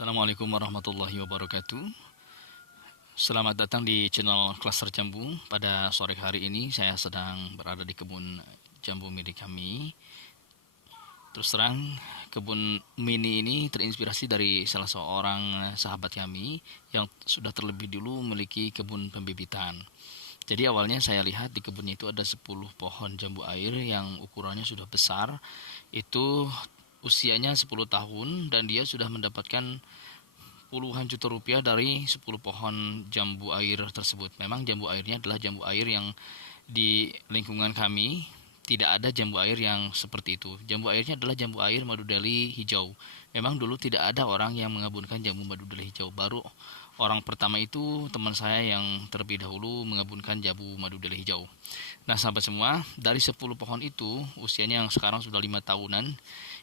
Assalamualaikum warahmatullahi wabarakatuh. Selamat datang di channel Cluster Jambu. Pada sore hari ini saya sedang berada di kebun jambu milik kami. Terus terang, kebun mini ini terinspirasi dari salah seorang sahabat kami yang sudah terlebih dulu memiliki kebun pembibitan. Jadi awalnya saya lihat di kebunnya itu ada 10 pohon jambu air yang ukurannya sudah besar. Itu usianya 10 tahun dan dia sudah mendapatkan puluhan juta rupiah dari 10 pohon jambu air tersebut. Memang jambu airnya adalah jambu air yang di lingkungan kami tidak ada jambu air yang seperti itu. Jambu airnya adalah jambu air madu deli hijau. Memang dulu tidak ada orang yang mengabunkan jambu madu deli hijau. Baru orang pertama itu teman saya yang terlebih dahulu mengabunkan jambu madu deli hijau. Nah, sahabat semua, dari 10 pohon itu usianya yang sekarang sudah 5 tahunan,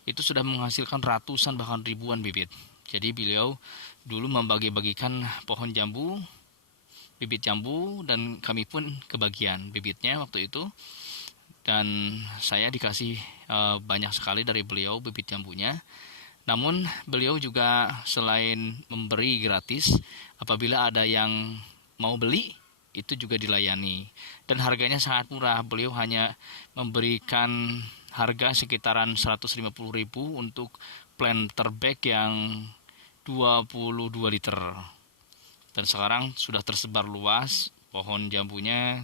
itu sudah menghasilkan ratusan bahkan ribuan bibit. Jadi beliau dulu membagi-bagikan pohon jambu, bibit jambu, dan kami pun kebagian bibitnya waktu itu. Dan saya dikasih banyak sekali dari beliau bibit jambunya. Namun beliau juga selain memberi gratis, apabila ada yang mau beli, itu juga dilayani. Dan harganya sangat murah. Beliau hanya memberikan harga sekitaran 150.000 untuk planter bag yang 22 liter. Dan sekarang sudah tersebar luas pohon jambunya,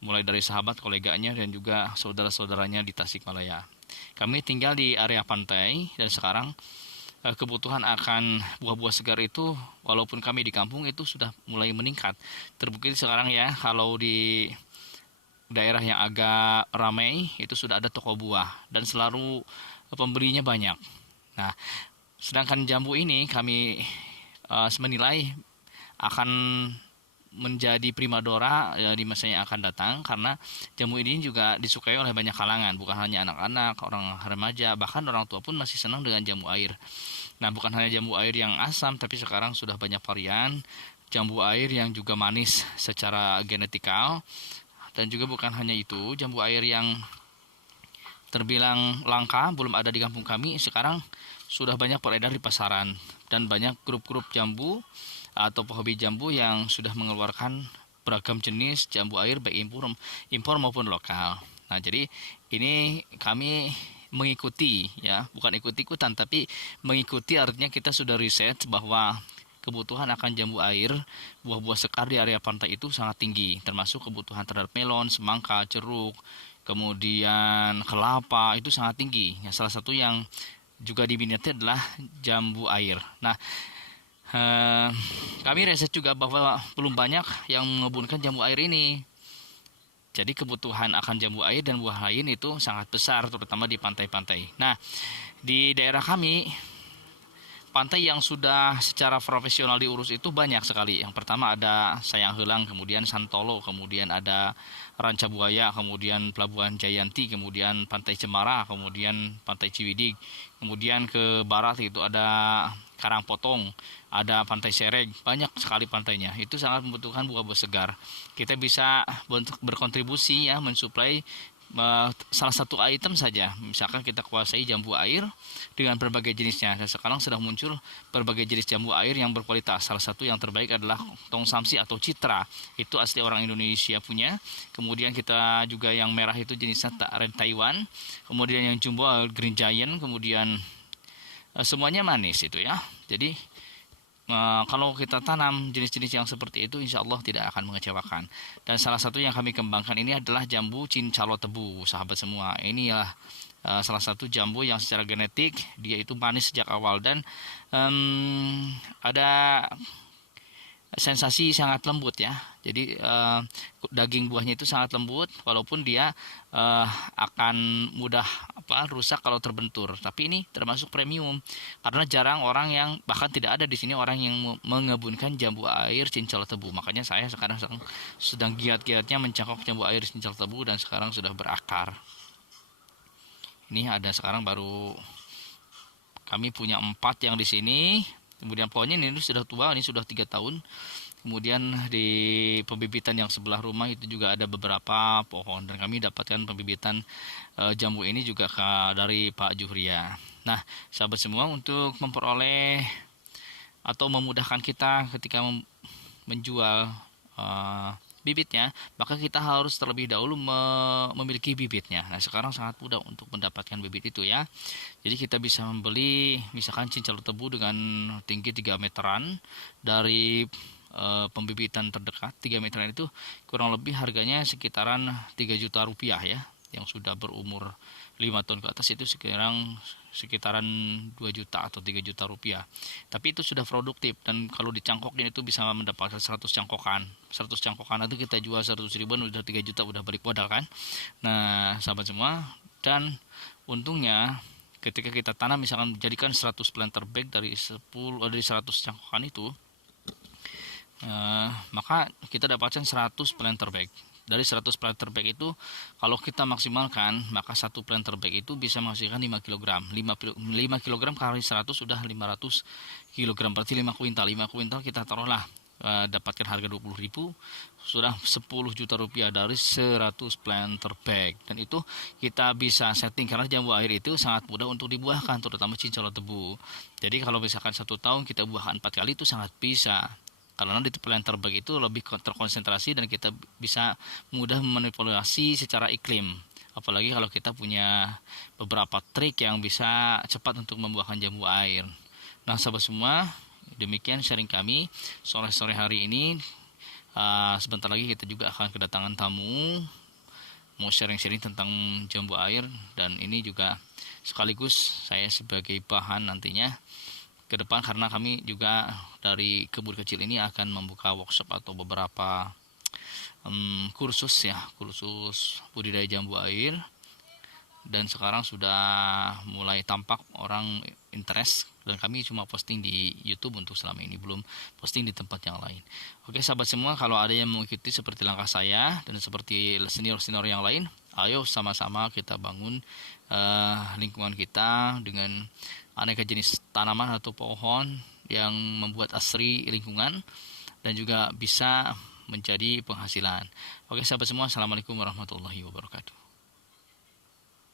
mulai dari sahabat koleganya dan juga saudara-saudaranya di Tasikmalaya. Kami tinggal di area pantai dan sekarang kebutuhan akan buah-buah segar itu, walaupun kami di kampung, itu sudah mulai meningkat. Terbukti sekarang ya, kalau di daerah yang agak ramai itu sudah ada toko buah dan selalu pembelinya banyak. Nah, sedangkan jambu ini kami menilai akan menjadi primadona di masa yang akan datang, karena jambu ini juga disukai oleh banyak kalangan, bukan hanya anak-anak, orang remaja, bahkan orang tua pun masih senang dengan jambu air. Nah, bukan hanya jambu air yang asam, tapi sekarang sudah banyak varian jambu air yang juga manis secara genetikal. Dan juga bukan hanya itu, jambu air yang terbilang langka, belum ada di kampung kami, sekarang sudah banyak beredar di pasaran. Dan banyak grup-grup jambu atau pehobi jambu yang sudah mengeluarkan beragam jenis jambu air, baik impor maupun lokal. Nah, jadi ini kami mengikuti ya, bukan ikut-ikutan, tapi mengikuti artinya kita sudah riset bahwa kebutuhan akan jambu air, buah-buah sekar di area pantai itu sangat tinggi, termasuk kebutuhan terhadap melon, semangka, jeruk, kemudian kelapa, itu sangat tinggi. Ya, salah satu yang juga diminati adalah jambu air. Nah, kami riset juga bahwa belum banyak yang mengembunkan jambu air ini. Jadi kebutuhan akan jambu air dan buah lain itu sangat besar, terutama di pantai-pantai. Nah, di daerah kami, pantai yang sudah secara profesional diurus itu banyak sekali. Yang pertama ada Sayang Heulang, kemudian Santolo, kemudian ada Ranca Buaya, kemudian Pelabuhan Jayanti, kemudian Pantai Cemara, kemudian Pantai Ciwidey, kemudian ke barat itu ada Karangpotong, ada Pantai Sereg, banyak sekali pantainya. Itu sangat membutuhkan buah-buah segar. Kita bisa berkontribusi ya, mensuplai salah satu item saja. Misalkan kita kuasai jambu air dengan berbagai jenisnya, dan sekarang sudah muncul berbagai jenis jambu air yang berkualitas. Salah satu yang terbaik adalah Tong Samsi atau Citra, itu asli orang Indonesia punya. Kemudian kita juga yang merah itu jenisnya Red Taiwan, kemudian yang jumbo Green Giant, kemudian semuanya manis itu ya. Jadi kalau kita tanam jenis-jenis yang seperti itu, insya Allah tidak akan mengecewakan. Dan salah satu yang kami kembangkan ini adalah jambu cincalo tebu, sahabat semua. Inilah salah satu jambu yang secara genetik dia itu manis sejak awal, dan ada sensasi sangat lembut ya. Jadi daging buahnya itu sangat lembut, walaupun dia akan mudah rusak kalau terbentur. Tapi ini termasuk premium karena jarang orang yang, bahkan tidak ada di sini orang yang mengebunkan jambu air cincalo tebu. Makanya saya sekarang sedang giat-giatnya mencangkok jambu air cincalo tebu dan sekarang sudah berakar. Ini ada sekarang baru kami punya 4 yang di sini. Kemudian pohonnya ini sudah tua, ini sudah 3 tahun. Kemudian di pembibitan yang sebelah rumah itu juga ada beberapa pohon, dan kami dapatkan pembibitan jambu ini juga dari Pak Juhria. Nah, sahabat semua, untuk memperoleh atau memudahkan kita ketika menjual bibitnya, maka kita harus terlebih dahulu memiliki bibitnya. Nah, sekarang sangat mudah untuk mendapatkan bibit itu ya. Jadi kita bisa membeli misalkan cincau tebu dengan tinggi 3 meteran dari pembibitan terdekat. 3 meteran itu kurang lebih harganya sekitaran 3 juta rupiah ya. Yang sudah berumur 5 tahun ke atas itu sekitaran 2 juta atau 3 juta rupiah. Tapi itu sudah produktif, dan kalau dicangkokin itu bisa mendapatkan 100 cangkokan. 100 cangkokan itu kita jual 100 ribuan, udah 3 juta, udah balik modal kan. Nah, sahabat semua, dan untungnya ketika kita tanam misalkan jadikan 100 planter bag dari 100 cangkokan itu, maka kita dapatkan 100 planter bag. Dari 100 planter bag itu, kalau kita maksimalkan, maka satu planter bag itu bisa menghasilkan 5 kg. 5 kg kali 100 sudah 500 kg, berarti 5 kuintal. 5 kuintal kita taruhlah dapatkan harga 20.000, sudah 10 juta rupiah dari 100 planter bag. Dan itu kita bisa setting karena jambu air itu sangat mudah untuk dibuahkan, terutama cincau tebu. Jadi kalau misalkan 1 tahun kita buahkan 4 kali itu sangat bisa. Karena di planter bag itu lebih terkonsentrasi dan kita bisa mudah memanipulasi secara iklim. Apalagi kalau kita punya beberapa trik yang bisa cepat untuk membuahkan jambu air. Nah, sahabat semua, demikian sharing kami sore-sore hari ini. Sebentar lagi kita juga akan kedatangan tamu, mau sharing-sharing tentang jambu air, dan ini juga sekaligus saya sebagai bahan nantinya ke depan, karena kami juga dari kebun kecil ini akan membuka workshop atau beberapa kursus budidaya jambu air. Dan sekarang sudah mulai tampak orang interest, dan kami cuma posting di YouTube untuk selama ini, belum posting di tempat yang lain. Oke sahabat semua, kalau ada yang mengikuti seperti langkah saya dan seperti senior-senior yang lain, ayo sama-sama kita bangun lingkungan kita dengan aneka jenis tanaman atau pohon yang membuat asri lingkungan dan juga bisa menjadi penghasilan. Oke sahabat semua, assalamualaikum warahmatullahi wabarakatuh.